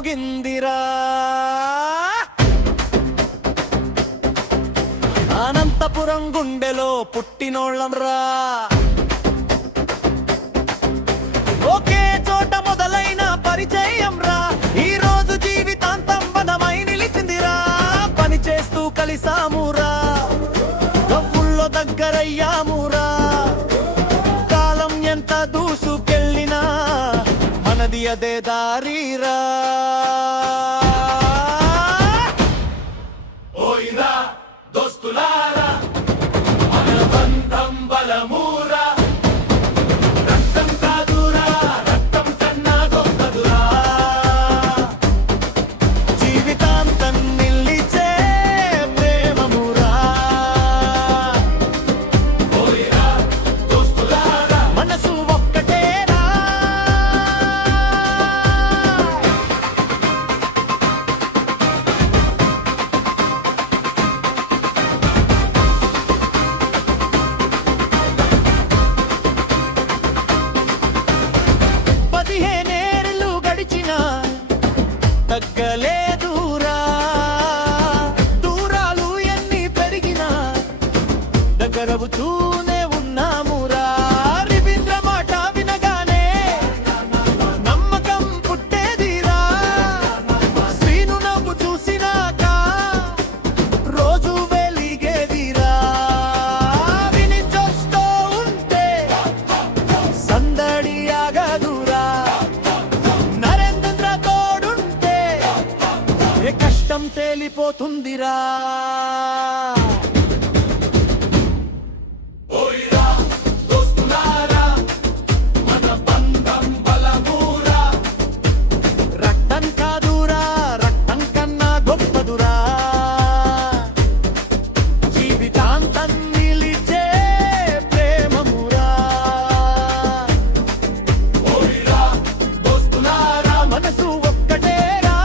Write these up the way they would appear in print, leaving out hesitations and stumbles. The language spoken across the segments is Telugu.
మోగిందిరా. అనంతపురం గుండెలో పుట్టినోళ్ళంరా, ఒకే చోట మొదలైన పరిచయం రా. ఈ రోజు జీవితాంతం వనమై నిలిచిందిరా. పని చేస్తూ కలిసామురా, గవ్వుల్లో దగ్గరయ్యామురా. కాలం ఎంత దూసుకెళ్ళినా మనది అదే దారిరా. ఓయిరా దోస్తులారా, మన బంధం బలమూరా. రక్తం కాదురా, రక్తం కన్నా గొప్పదురా. జీవితాంతం నిలిచే ప్రేమమురా. ఓయిరా దోస్తులారా, మనసు ఒక్కటేరా. తగ్గలేదురా, దూరాలు ఎన్ని పెరిగినా దగ్గరవుతూనే ఉన్నామురా. రవీంద్ర మాట వినగానే నమ్మకం పుట్టేదిరా. శ్రీను నవ్వు చూసినాక రోజు వెలిగేదిరా. విని చూస్తూ ఉంటే సందడి ఆగదురా. కష్టం తేలిపోతుందిరా. ఓయిరా దోస్తులారా, మన బంధం బలమూరా. రక్తం కాదురా, రక్తం కన్నా గొప్పదురా. జీవితాంతం నిలిచే ప్రేమమురా. ఓయిరా దోస్తులారా, మనసు ఒక్కటేరా.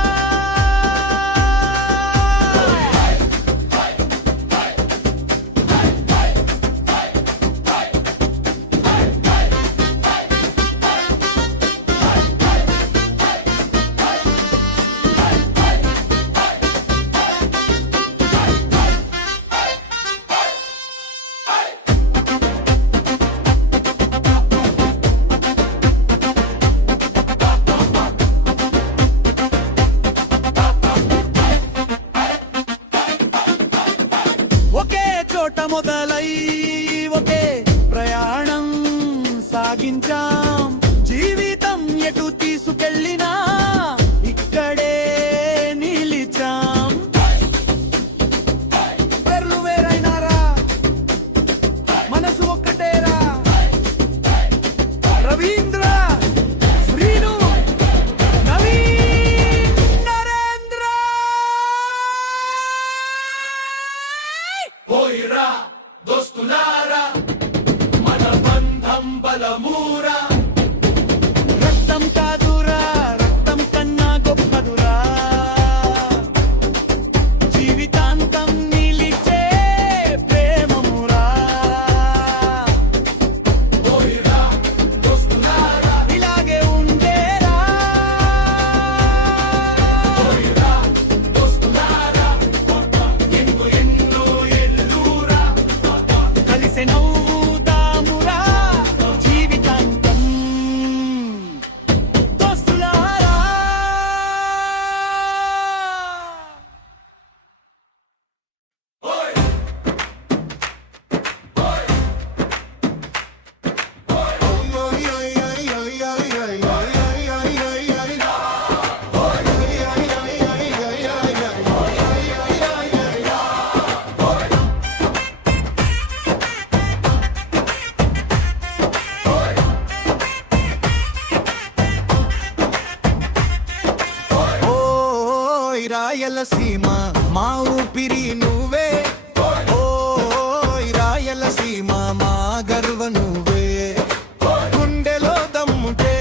ఒకే చోట మొదలై ఒకే ప్రయాణం సాగించాం. జీవితం ఎటు తీసుకెళ్ళినా ఇక్కడే నిలిచాం. పేర్లు వేరైనారా, మనసు ఒక్కటేరా. రవీంద్ర, శ్రీను, నవీన్, నరేంద్ర. ఓయిరా దోస్తులారా, మన బంధం బలమూరా. రక్తం కాదురా, రక్తం కన్నా గొప్పదురా. జీవితాంతం నిలిచే ప్రేమమురా. ఓయిరా దోస్తులారా, ఇలాగే ఉండేరా. ఓయిరా దోస్తులారా, ఎన్నో ఎల్లురా. కలిసి నవ్వుదామురా. జీవితాంతం దోస్తులారా. ఓయ్ రాయలసీమ మా ఊపిరి నువ్వే. ఓయ్ రాయలసీమ మా గర్వ నువ్వే. గుండెలో దమ్ముంటే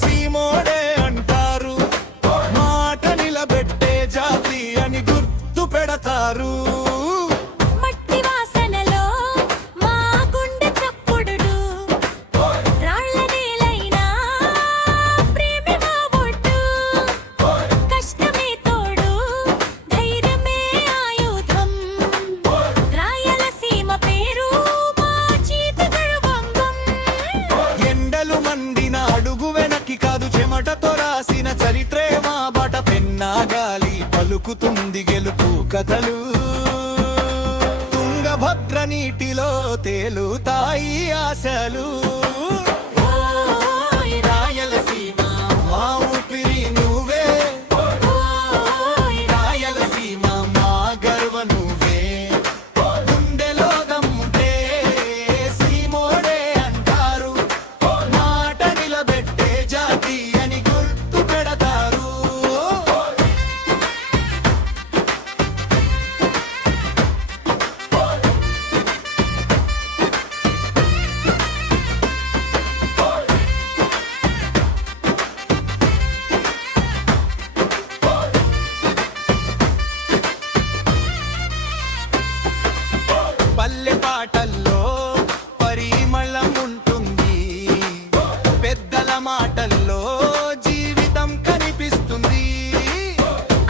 సీమోడే అంటారు. మాట నిలబెట్టే జాతి అని గుర్తు పెడతారు. మట్టి వాసనలో మా గుండె చప్పుడు. రాళ్ళ నేలైనా ప్రేమ మా ఒట్టు. కథలు తుంగభద్ర నీటిలో తేలుతాయి ఆశలు ఓయ్ రాయలసీమ మా ఊపిరి నువ్వే ఓయ్ రాయలసీమ మా గర్వ నువ్వే గుండెలో దమ్ముంటే సీమోడే అంటారు మాట నిలబెట్టే జాతి అని గుర్తు పెడతారు పల్లె పాటల్లో పరిమళం ఉంటుంది పెద్దల మాటల్లో జీవితం కనిపిస్తుంది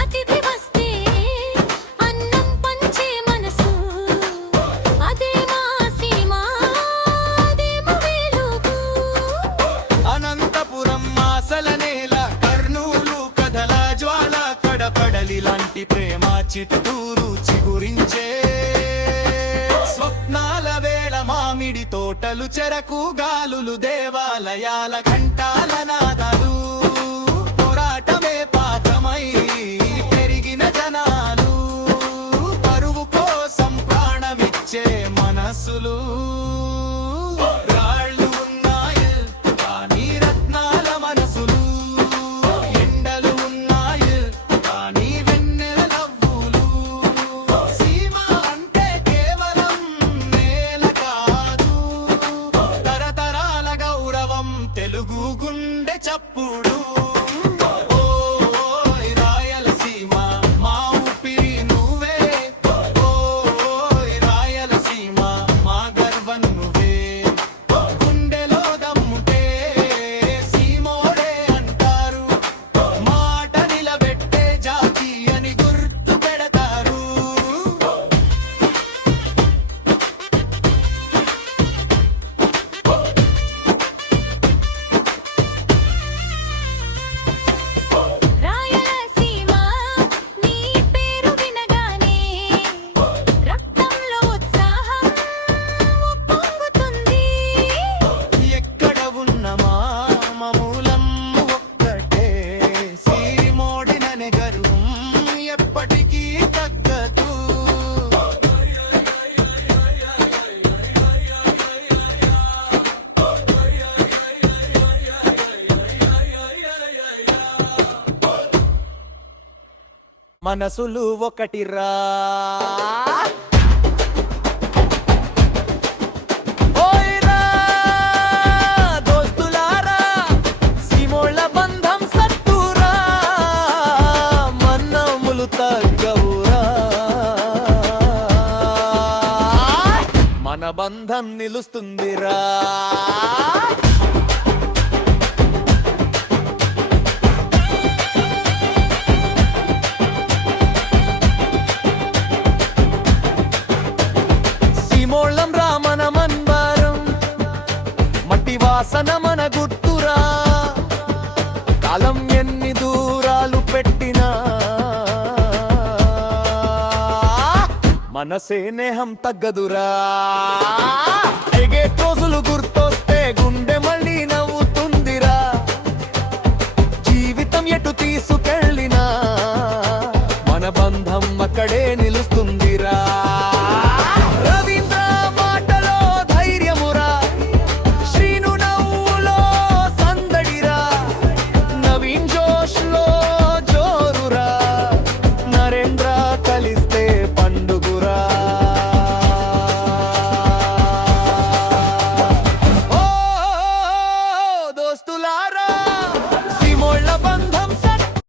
అతిథి వస్తే అన్నం పంచే మనసు అదే మా సీమ అదేమో వెలుగు అనంతపురం మాసల నేల కర్నూలు కథల జ్వాల కడపడలి లాంటి ప్రేమ చిత్తూరు చిగురించే స్వప్నాల వేళ మామిడి తోటలు చెరకు గాలులు దేవాలయాల ఘంటాల నాదాలు పోరాటమే పాఠమై పెరిగిన జనాలు పరువు కోసం ప్రాణమిచ్చే మనసులు రాళ్ళు ఉన్నాయి కానీ రత్నాల మనసులు ఎండలు ఉన్నాయి కానీ వెన్నెల నవ్వులు సీమ అంటే కేవలం నేల కాదు తరతరాల గౌరవం తెలుగు గుండె చప్పుడు ఓయ్ రాయలసీమ మా ఊపిరి నువ్వే ఓయ్ రాయలసీమ మా గర్వ నువ్వే గుండెలో దమ్ముంటే సీమోడే అంటారు మాట నిలబెట్టే జాతి అని గుర్తు పెడతారు రాయలసీమ నీ పేరు వినగానే రక్తంలో ఉత్సాహం ఉప్పొంగుతుంది ఎక్కడ ఉన్న మామూలం ఒక్కటే సీమోడిననే గర్వం ఎప్పటికీ తగ్గదు మనసులు ఒకటిరా ఓయ్రా దోస్తులారా సీమోళ్ళ బంధం సత్తురా మన్నములు తగ్గవురా మన బంధం నిలుస్తుందిరా సీమోళ్ళం రా మన మన్బారం మట్టి వాసన మన గుర్తురా కాలం ఎన్ని దూరాలు పెట్టినా మన స్నేహం తగ్గదురా ఎగే రోజులు గుర్తు